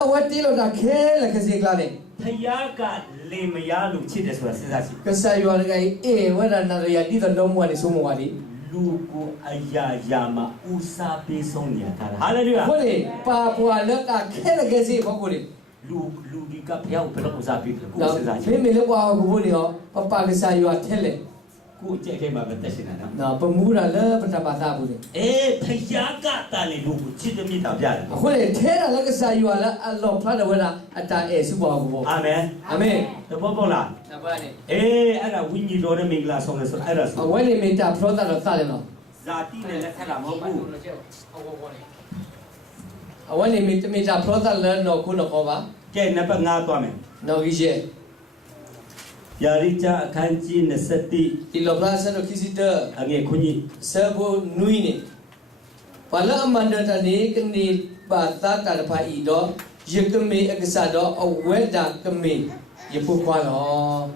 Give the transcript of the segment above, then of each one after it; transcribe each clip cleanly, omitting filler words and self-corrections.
What deal of that care like a ziglane? Tayaga Lemaya Lucides was Sassi. Because you are a whether another didn't know what is Sumwadi. Lugu Ayayama Usa Pesonia. Hallelujah. Holy Papa look at Kelagazi Poguri. Lugica Pia Pelosapi. Maybe look out Gudio, Papa say you are telling. Good came up at Tessina. Now, Bermuda love and Tabata. Eh, Tayaga Tali Lugu, Chitamita. Holy tell like a say you are a long plan of weather at that is Subago. Amen. Amen. The Bobola. Eh, I don't win you don't make glass on the Eras. When they made that product of Talino. Zati and Lakaram. When they made that product learn no Kunokova. Get never Natome. No, is yet. Yarita Kanji Nesati. Ilobras and Kissiter. Again, Kuni. Servo Nuini. Pala Amanda Tani can need Bata Tarapaido. You can make a Casado or where that can make. You put one on.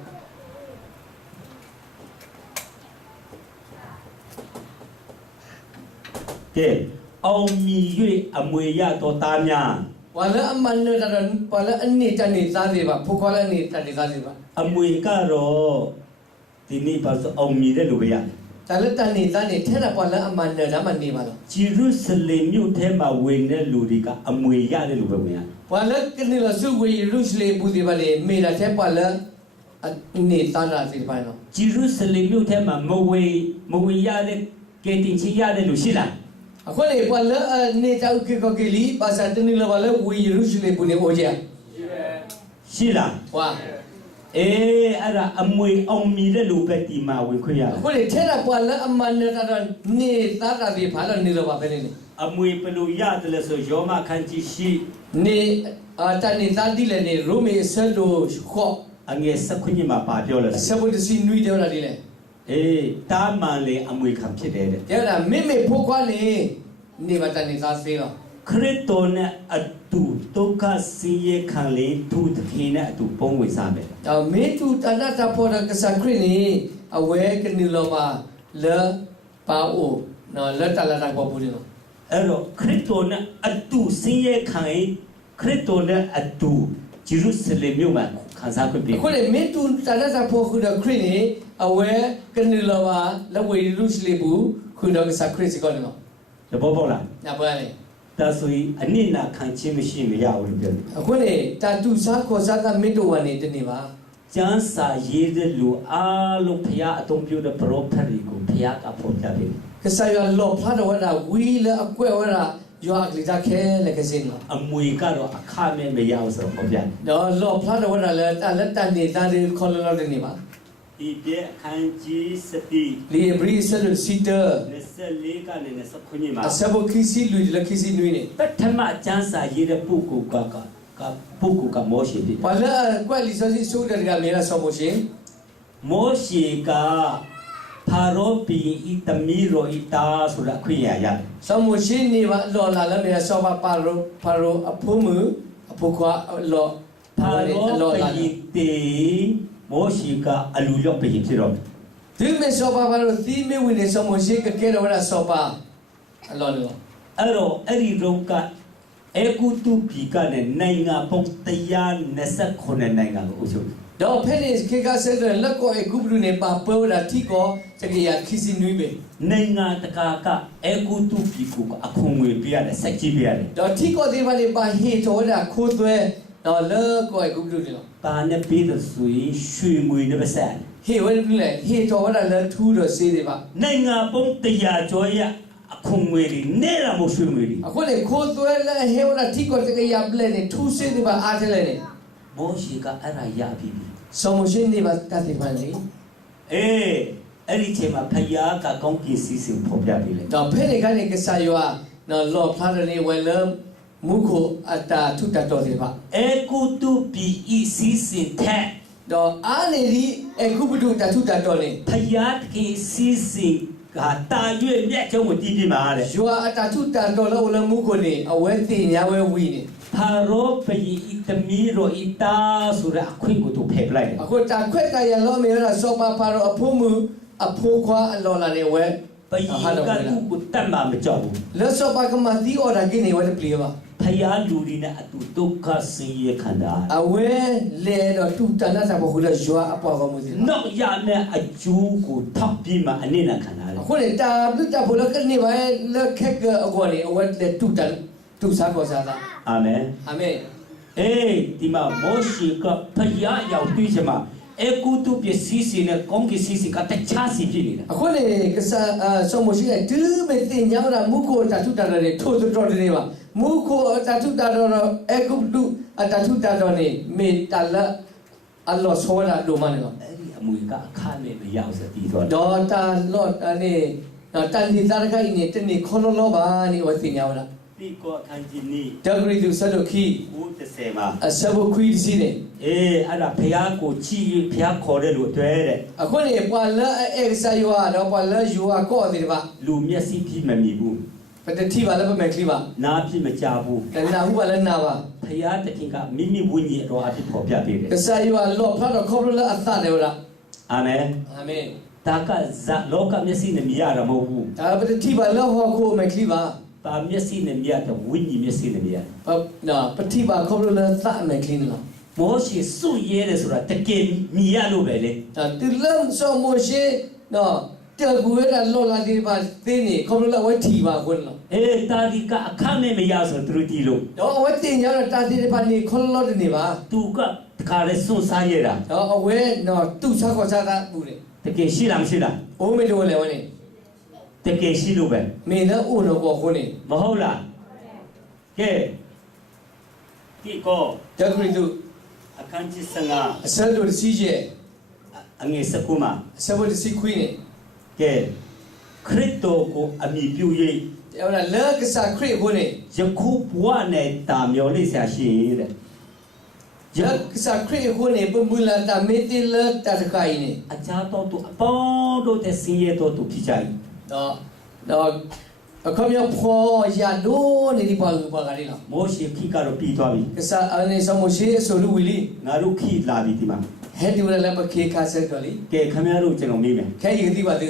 Okay. Oh, me, Amuya Totania. Pala Amanda Taran, Pala Anita Nizadiva, Pukola Nita Nizadiva. Amuikaro. Tinipas of me, the Lubia. Talata Nizani, Terapala Amanda Namaniva. Jerusalem, you tema win the Ludica, Amuya the Lubia. Pala Canilla Suwi, loosely Budivale, made a Tepala. Nitana Filipino. Jerusalem, you tema Moe, getting Chia de Lucilla. According to Nita Kikokili, Basatanilla, we usually put in Oja. Sheila. Wow. Eh, Amui on me the Lupetima, we could have. When they tell a Pala, a man that need that the Palanilla Penny. Amui Peluya, the Leso Joma, Kanji she. Ne Tani Tadile, Rumi, Sendo, Hawk, And yes, Sakunima Padiola. Suppose to see Nui de Radile. Eh, Tamale Amui Campede. There are Mimi Pokwane, Nivatani Tasvilla. Creton at two, Toka see Kali, two the Kina to Pong with Sabe. Now, me to Tanata Pora Casacrini, awake in Niloma, Le Pao, no, let Alana Populino. Ero, Creton at two, see Kai, Creton at two, Jerusalem, human, Kazaku be. When me to Tanata Pokuda Crini, aware Canilova, the way loosely boo, could have sacrificed. The Bobola. Nabani. That's why Anina can't change him. When Tatu Sako Saka Midowani Deniva. Jansa Yed Lu Alupia, don't build a properigo, Piaka Potabi. Kasaya law, Padawada, Wheeler, Aquera, you are Glitake, like a sin. A Muicado, a Carmen Mayas of Popian. The law, Padawada, let Tani Tani Colonel Deniva. Ide Kanji Sati. Lee Breeze, Sitter. Nesalica and Nesakunima. A Sabo Kisi, Lucky Nuini. But Tama Jansa Yed Puku Kaka, Puku Kamoshi. Pala, quite is so that Gamera Samoshi. Moshika Paropi Itamiro Ita Suraquia. Some machine, Lola, Lamia Sova Paro, a Pumu, a Pukwa, Law, Paropi Moshika Aluyo Pehitiro. Theme Sopa Paro, theme with some Moshika Kera Sopa. Alolo. Ero, Eri Roka, Ekutu Pika, and Nanga Pontayan Nessa Konanga Usu. The pennies Kika said, Look or a Gubrune Papo, a Tico, Takia kissing Nube. Nanga Takaka, Ekutu Piku, a Kungwe Pia, the Seki Bear. The Tico divided by heat or a cold way, no look or a Gubrune. Pana Peter Sui, Shumui never said. He went like he told a learned to the city. Nanga Pontaya Joya, a Kungwe, Nera Moshumuri. According to cold well, he would a Tico take a blending 2 city by artillery. Moshika Araya Bibi. Some machine was Tatifani. Eh, anything a Payaka Gonki season Popabile. The penny Sayua, no law pardon well, Muko at the Tutatoriva. Ekutu P.E. season 10. The Annie a Gubudu Tatutadoni. Payaki season Gata, you and Yakan with Didi Mare. You are at a $2 Mukoni, a wedding, Yahweh winning. Paro Pay Itamiro Ita Sura Quingo to pay blind. I could have quite a yellow mirror, Sopa Paro, a Pumu, a Pokwa, and Lola, they were. But you got to put them on the job. Let's so back on my tea or a guinea, what a plea. ဖယားလူတွေနဲ့အတူဒုက္ခဆင်းရဲခံတာ အဝဲလေတော့တူတနာစာဘခုလဲရွာအပေါ်ကောင်းမှုစီ နောက်ရမယ့်အကျိုးကိုထောက်ပြီးမှအနစ်နာခံတာလေ အခုလေတာပြုတာဘလို့ကနေပါလက်ခက်ကအကောလေအဝဲလေတူတန်တူစားကောစားတာ အာမင် အာမင် ဒီမှာမောရှိကဖယားရောက်တွေ့ချင်မှာအကူတူပစ္စည်းစီနဲ့ကောင်းကစီစီကတခြားစီဖြစ်နေတာ အခုလေကစားဆောင်းမရှိတဲ့ဒူးမတင်ညောင်းတာမုကိုတာထုတာတယ်ထိုးတော်တယ်ပါမုကိုတာထုတာတော့အကုတူတာထုတာတော့နေမေတလာအလောဆောလာဒိုမန်နော် အဲ့ဒီအမွေကအခမဲ့မရောက်စတီတော့ ဒေါ်တာလော့အနေတန်ဒီသားခိုင်းနေတနေ့ခေါလောပါနေဝတင်ညောင်းတာ ဒီကောအခန်းကြီးနီ ဒဂရီသူဆဒိုခီ ဦး30မှာ အဆဘခွီစီနေ အဲ့ဒါဖယားကိုချီဖယားခေါ်တဲ့လူတွေတဲ့ အခုလေပွာလာအဲဆာယွာတော့ပွာလာယွာကောတယ်ပါ လူမျက်စိဖြစ်မမြင်ဘူး ပတတိပါလည်းမခလီပါ နားဖြစ်မကြဘူး တနာဟုပါလည်းနာပါ ဖယားတခင်ကမိမိဝိညာဉ်တော်အဖြစ်ပေါ်ပြပေးတယ် ကဆာယွာလော့ဖတ်တော့ခေါပလအသတယ်လား အာမင် အာမင် ဒါကဇာလောကမျက်စိနဲ့မြင်ရတာမဟုတ်ဘူး ဒါပတတိပါလောဟောကိုမခလီပါ ဒါမျက်စိနဲ့မြင်တဲ့ဝိညာဉ်မျက်စိနဲ့မြင် နော်ပတိပါခေါပလသမခလီနော် မောရှိစွရဲတယ်ဆိုတာတကယ်မြင်ရလို့ပဲလေ ဒါတိလမ်ဆောမိုရှိနော်တကူရလောလာဒီပါတင်းနေခေါပလဝတ်တီပါခွန်းနော် တာဒီကအခမဲ့မရဆိုသူတို့ဒီလို့ တော့ဝတ်တင်ရတာတိပါနေခေါလောနေပါ သူကတခါလဲစွန့်စားရတာ တော့အဝဲနော်သူ့စားခေါ်စားတာဘူးလေ တကယ်ရှိလားမရှိလား အိုးမေလို့လေဝနေ တကယ်ရှိလို့ပဲ မင်းလည်းအိုးတော့ကိုခွန်းနေ မဟုတ်လားကဲဒီကော ဒဂရီသူ အခန်းကြီး15 အဆဒိုစီဂျေ အငယ်19မှာ အဆဘဒစီခွီနေ ကဲခရစ်တော်ကိုအမိပြု၍ အဲ့ဒါလက်ကစားခရစ်ခွန်းနေ ယခုဘဝနဲ့တာမျောလေးဆရာရှိတဲ့ Yak sa kri khone pemula ta metil ta kai ni. အချားတော်သူအပေါင်းတို့တဲ့ဆင်းရဲတော်သူဖြစ်ကြ၏ Do akom yo pho ya do ni di pa pa ga ni la. မောရှိခိကတော့ပြီးသွားပြီ Sa ane sa mo she so lu wili. ငါတို့ခိလာပြီဒီမှာ He di wala la pa ke ka sa ko li. ကဲခင်ဗျားတို့ကျွန်တော်မေးမယ် Ke yi di ba de.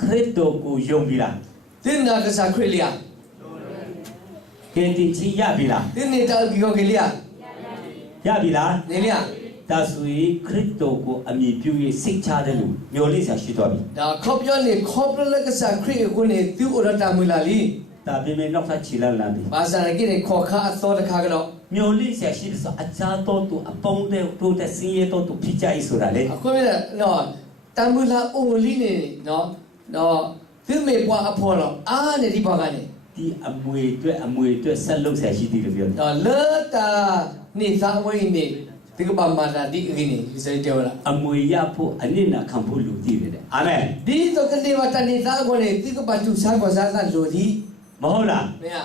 ခရစ်တော်ကိုယုံပြီလား Tin na ka sa kri li ya. ကဲတင်ချရပြီလား Tin ni ta ki ko ke li ya. ရပြီလား Ni li ya. ဒါဆိုရင်ခရစ်တော်ကိုအမိပြု၍စိတ်ချတဲ့လူမျောလေးဆရာရှိသွားပြီ Da khop yo ni khop la ka sa kri khone tu ora ta mu la li. ဒါပြင်မဲ့နောက်ထပ်ခြေလမ်းလမ်းပြီ Ba sa na ki ni kho kha a so da kha ga do. မျောလေးဆရာရှိတယ်ဆိုအချားတော်သူအပေါင်းတဲ့တို့တဲ့ဆင်းရဲတော်သူဖြစ်ကြ၏ဆိုတာလေ Ako mi no ta mu la o li ni no tu me pa a pho lo. Ah ni di pa ga ni. ဒီအမွေအတွက်ဆက်လုပ်ဆရာရှိသေးတယ်ပြောတယ် တော့လတာနေသာဝိနေဒီကဘာမာတာဒီအင်းနေဒီစတဲ့ဝလား အမွေရဖို့အနစ်နာခံဖို့လူတည်တယ်တဲ့အာမင် ဒီတော့ကနေဝတနေသာကိုနေဒီကဘာသူစားကိုစားကလို့ဒီ မဟုတ်လား မရ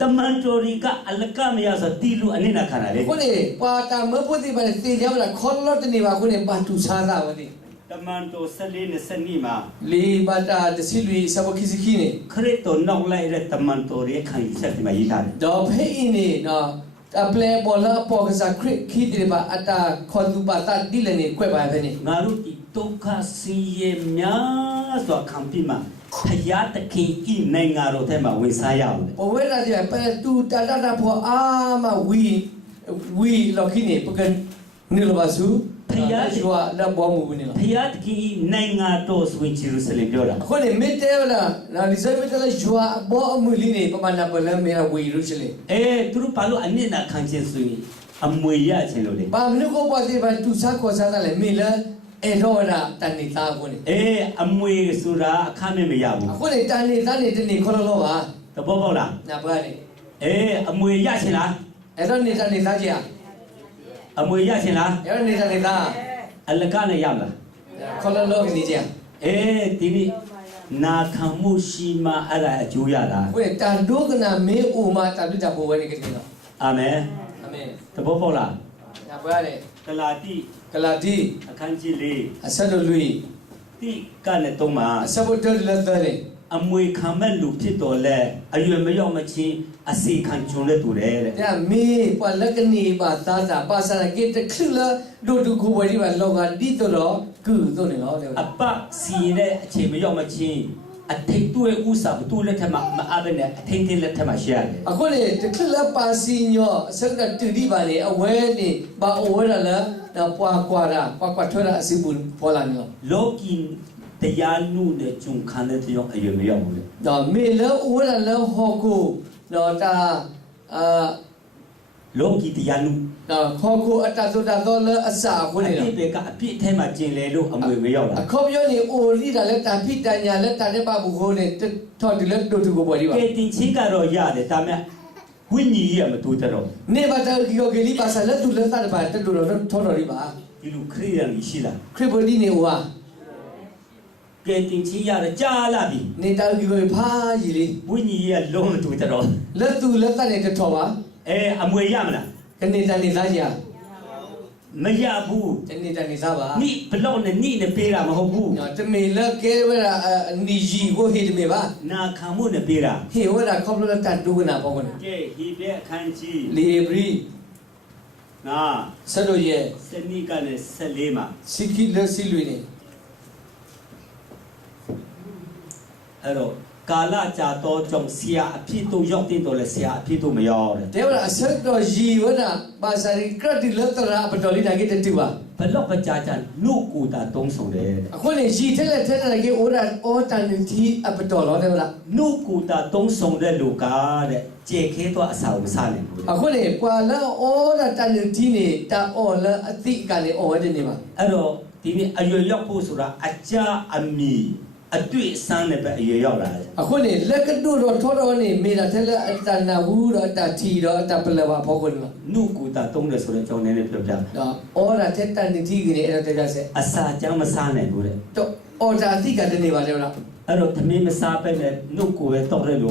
တမန်တော်ရီကအလကမရဆိုတီလူအနစ်နာခံတာလေ ခုနေပါတာမဖို့ဒီပါစေကြလားခေါ်လို့တနေပါခုနေပါသူစားတာဝဒီ တမန်တော်14နဲ့12မှာ လီပါတာတစီလူစဘခိစခိနေ ခရစ်တော်နောက်လိုက်တဲ့တမန်တော်ရဲ့ခံယူချက်ဒီမှာရေးထားတယ် တော့ဖေးနေနော်အပလေဘောလာပေါ်ကစားခရစ်ခီဒီပါအတာခေါ်သူပါတာဒီလည်းနေခွဲပါပဲနေ ငါတို့ဒီဒုက္ခဆင်းရဲများစွာခံပြီးမှဖယားတခင်ဤနိုင်ငံတော်ထဲမှာဝင်စားရအောင်လေ ပဝဲလာတဲ့ပဲတူတာတာဖောအာမဝီလော်ခိနေပကန်နေလဘာစုဖယားကျွာလာဘောမူနေလား ဖယားတခင်ဤနိုင်ငံတော်ဆိုရင်ဂျေရုဆလင်ပြောတာ ခုနေမစ်တဲလာနာလီဇမစ်တဲလာကျွာဘောမူလီနေပမနာပလမေရာဝီရုချလေ သူတို့ဘာလို့အနစ်နာခံခြင်းဆိုရင်အမွေရခြင်းလို့လေ ဘာမနုကိုပါသေးပါသူစားခေါ်စားတယ်မေလာအဲ့တော့ရာတန်နေတာခုနေ အမွေဆိုတာအခမဲ့မရဘူး အခုနေတန်နေတာနေတနေခေါ်လို့ပါ တဘောပေါက်လား နာပါနေ အမွေရခြင်းလား အဲ့တော့နေတာကြီး အမွေရခြင်းလား အဲ့တော့နေတာ အလကနဲ့ရမလား ခေါ်လို့နေကြ ဒီနေ့နာခံမှုရှိမှအဲ့ဒါအကျိုးရတာ ခုနေတန်ဒုကနာမေအိုမာတပိတာဘောဝဲနေကြတယ်နော် အာမင် အာမင် တဘောပေါက်လား နာပါနေ ဂလာတိ ကလာတီ အခန်းကြီး၄ အဆက်လို့လူ တိကနဲ့တုံးမှာ အဆက်ဘတ်တယ်လက်တယ် အမွေခံမဲ့လူဖြစ်တော်လဲအရွယ်မရောက်မချင်းအစီခံဂျုံနဲ့တူတယ်တဲ့ ဒါမေပလကနေပါသာသာပါစရကေတခလဒိုဒုကိုဝရီပါလောကဒီတော့ကူတော့နေတော့လေ အပစီနဲ့အခြေမရောက်မချင်း အထိတ်တွေဥစားဘူးလက်ထက်မှာမအားပဲနဲ့အထိတ်ထိတ်လက်ထက်မှာရှိရတယ် အခုလေတခလပါစီညောအစကတူဒီပါလေအဝဲနေဘာအဝဲရလားတော့ပွားကွာတာပွားကွာထွရအစီဘူးပေါ်လာနော် လောကီတရားနုနဲ့ဂျုံခန်းတဲ့ကြောင့်အယမရောက်ဘူးလေ တော့မေလောအဝဲရလောဟောကိုတော့တာအာ လောကီတရားနု တော့ခေါ်ကိုအတဆိုတာတော့လအစာခု အ နေ ပြ တော့ စ်တွေကအပြစ်ထဲမှာကျင်လေလို့အမွေမရောက်တာ အခုပြောနေအိုလိတာလက်တာဖိတညာလက်တာတဲ့ပါဘူးဟိုနေထော်ဒီလက်တို့သူကိုပေါ်ဒီပါ ကဲတင်ချင်းကတော့ရတယ်ဒါမဲ့ဝိညာဉ်ကြီးကမတူတော့ နေပါတော့ဒီကိုဂလီပါဆာလက်သူလက်တာပါတက်လို့တော့ထော်တော်ဒီပါ ဒီလိုခရိယန်ကြီးရှိလား ခရစ်ဘဒီနေဟိုဟာ ကဲတင်ချင်းရတယ်ကြားလာပြီ နေတာဒီကိုဖားကြီးလေ ဝိညာဉ်ကြီးကလုံးမတူတော့ လက်သူလက်တာနဲ့ထော်ပါ အမွေရမလား ကနေတန်နေသားကြီး မရဘူး တနေ့တနေ့စားပါ နိဘလောက်နဲ့နိနဲ့ပေးတာမဟုတ်ဘူး နော်တမေလကဲဝရာနီဂျီကိုဟေးတမေပါ နာခံမှုနဲ့ပေးတာ ဟေးဝရာကောပလတတ်ဒူကနာပေါ့ကွန်း ကဲဟိပြအခန်းကြီး လီဘရီ နာ ဆလိုရဲ့ စနိကနဲ့14မှာ စီကီလက်စီလွေနေ အဲ့တော့ကာလကြာတော့ကြောင့်ဆရာအဖြစ်တို့ရောက်တဲ့တော့လဲဆရာအဖြစ်တို့မရောက်တဲ့ တဲဝရာအဆက်တော့ဂျီဝရာပါစာရီကရတီလက်တရာပတော်လီနာကိတတူပါ ဘလောက်ပကြာကြာနှုတ်ကိုတာတုံးဆောင်တယ် အခုနေဂျီထဲလက်ထဲတကေအိုရာအော်တန်တီအပတော်လောတဲ့ဝရာ နှုတ်ကိုတာတုံးဆောင်တဲ့လူကတဲ့ကျေခဲတော့အစာကိုစားနေဘူး အခုနေပွာလာအော်ရာတန်တီနေတာအော်လာအတိကနေအော်တဲ့နေပါ အဲ့တော့ဒီနေ့အရွယ်ရောက်ဖို့ဆိုတာအကြအမီအတွေ့အစမ်းနဲ့ပဲအရွယ်ရောက်လာတယ် အခုနေလက်ကတူတော့ထောတော်နေမေတာထဲလက်အတနာဘူးတော့တတီတော့တပလဝပေါ့ကွန်းနော် နှုတ်ကိုတာတုံးတယ်ဆိုတဲ့အကြောင်းနည်းနည်းပြောပြ တော့အော်ရာတဲ့တန်တီကနေအဲ့ဒါတက်ဆက် အစာကြောင်းမစားနိုင်ဘူးတဲ့ တော့အော်ဒါအတိကတနေပါလေလား အဲ့တော့သမင်းမစားပဲနဲ့နှုတ်ကိုပဲတောက်တဲ့လူ